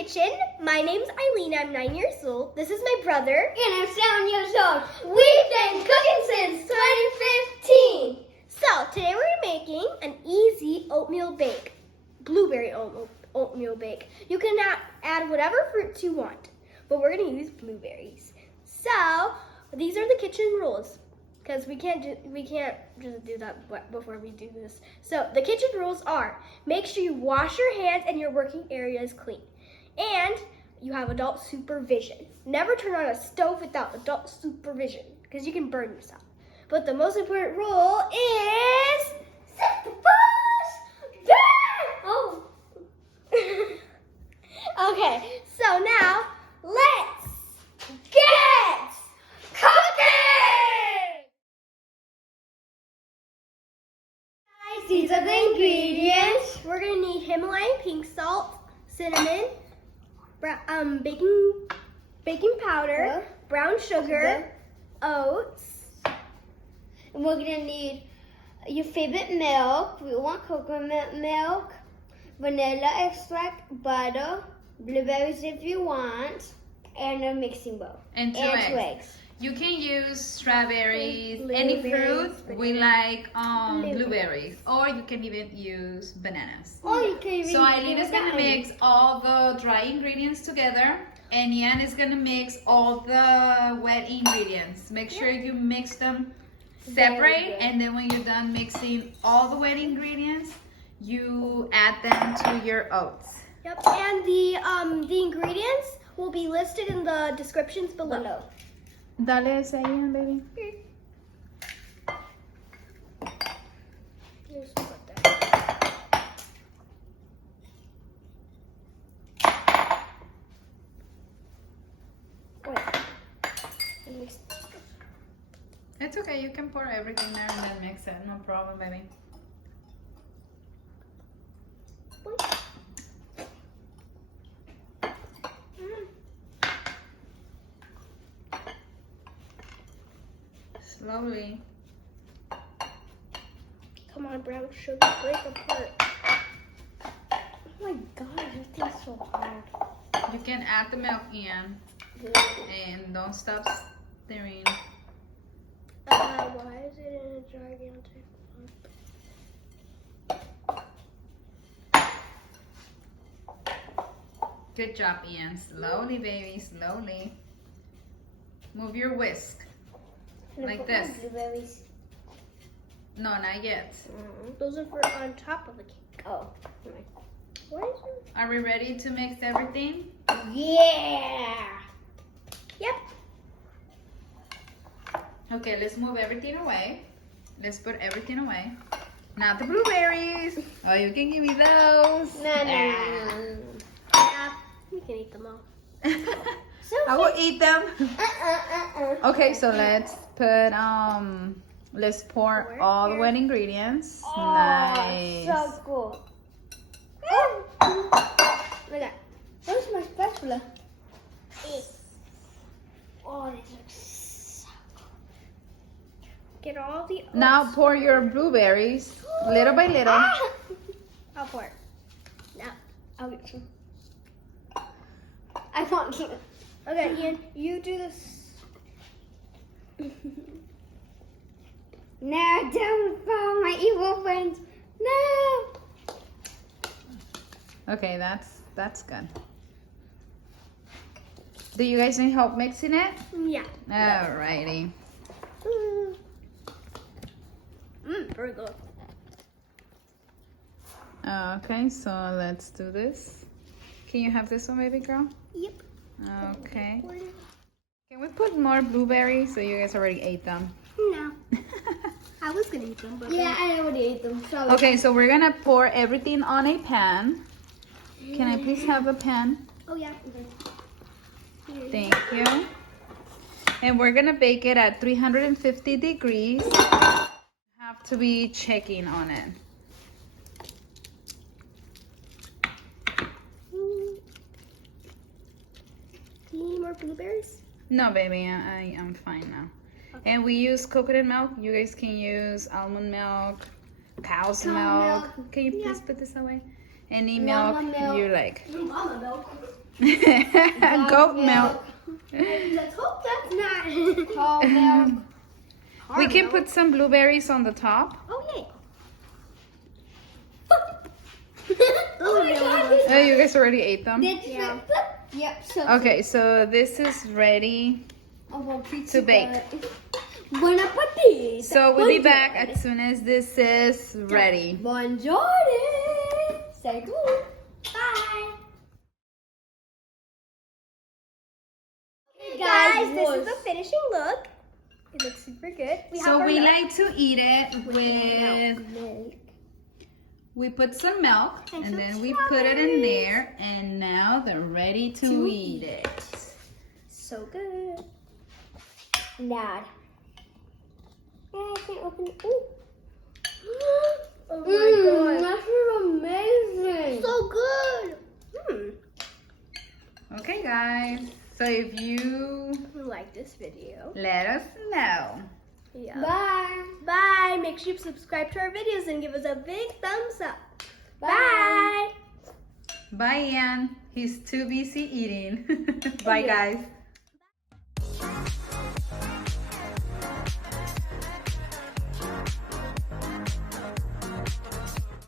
kitchen. My name's Eileen. I'm 9 years old. This is my brother. And I'm 7 years old. We've been cooking since 2015. So today we're making an easy oatmeal bake. Blueberry oatmeal bake. You can add whatever fruits you want, but we're going to use blueberries. So these are the kitchen rules, because we can't just do that before we do this. So the kitchen rules are: make sure you wash your hands and your working area is clean, and you have adult supervision. Never turn on a stove without adult supervision, because you can burn yourself. But the most important rule is set the fires. Yeah! Oh. Okay, so now let's get cooking! Guys, these are the ingredients. We're gonna need Himalayan pink salt, cinnamon, baking powder, brown sugar, oats. And we're gonna need your favorite milk. We want coconut milk, vanilla extract, butter, blueberries if you want, and a mixing bowl. And two eggs. You can use strawberries, any fruit. We like blueberries, or you can even use bananas. Or you can even So Eileen is gonna mix all the dry ingredients together, and Ian is gonna mix all the wet ingredients. Make sure you mix them separate, and then when you're done mixing all the wet ingredients, you add them to your oats. Yep, and the ingredients will be listed in the descriptions below. Dale ese ahí, baby. Just put that. Wait. It's okay, you can pour everything there and then mix it. No problem, baby. Slowly. Come on, brown sugar, break apart. Oh my god, everything's so hard. You can add the milk in and don't stop stirring. Why is it in a gigantic Good job, Ian. Slowly, baby, slowly. Move your whisk. Like this. Blueberries. No, not yet. Those are for on top of the cake. Oh. What is it? Are we ready to mix everything? Yeah. Yep. Okay, let's move everything away. Let's put everything away. Not the blueberries. Oh, you can give me those. No. Yeah, you can eat them all. I will eat them. Okay, so let's put let's pour all the wet ingredients. Nice. So cool. Look at that. Where's my spatula? Oh, these look so good. Get all the oats. Now pour your blueberries little by little. I'll pour it. Now, I'll get some. I want to. Okay, Ian, you do this. No, don't follow my evil friends. No. Okay, that's good. Do you guys need help mixing it? Yeah. Alrighty. Very good. Okay, so let's do this. Can you have this one, baby girl? Yep. Okay. Can we put more blueberries? So you guys already ate them. No. I was gonna eat them, but Yeah, I already ate them. So Okay, so we're gonna pour everything on a pan. Can I please have a pan? Oh yeah. Thank you. And we're gonna bake it at 350 degrees. Have to be checking on it. Do you need more blueberries? No, baby, I am fine now. Okay. And we use coconut milk. You guys can use almond milk, cow's milk. Can you please put this away? Any milk you like. Mama milk. Goat milk. Let's hope that's not. Whole milk. We can put some blueberries on the top. Okay. Oh my God. Oh, you guys already ate them? Yeah. Yep. So. Okay, so this is ready to bake. Bon appetit. So we'll be back as soon as this is ready. Buongiorno. Say good. Bye. Hey Guys, this is the finishing look. It looks super good. So our we milk. like to eat it with, milk. we put some milk And and some then we put it in there and now they're ready to eat it. So good. Dad. Yeah, I can't open it. Ooh. Oh my god. That is amazing. So good. Okay guys, so if you Like this video. let us know. Yeah. Bye. Bye. Make sure you subscribe to our videos and give us a big thumbs up. Bye. Bye. Bye Ian, he's too busy eating. Bye Yeah. guys.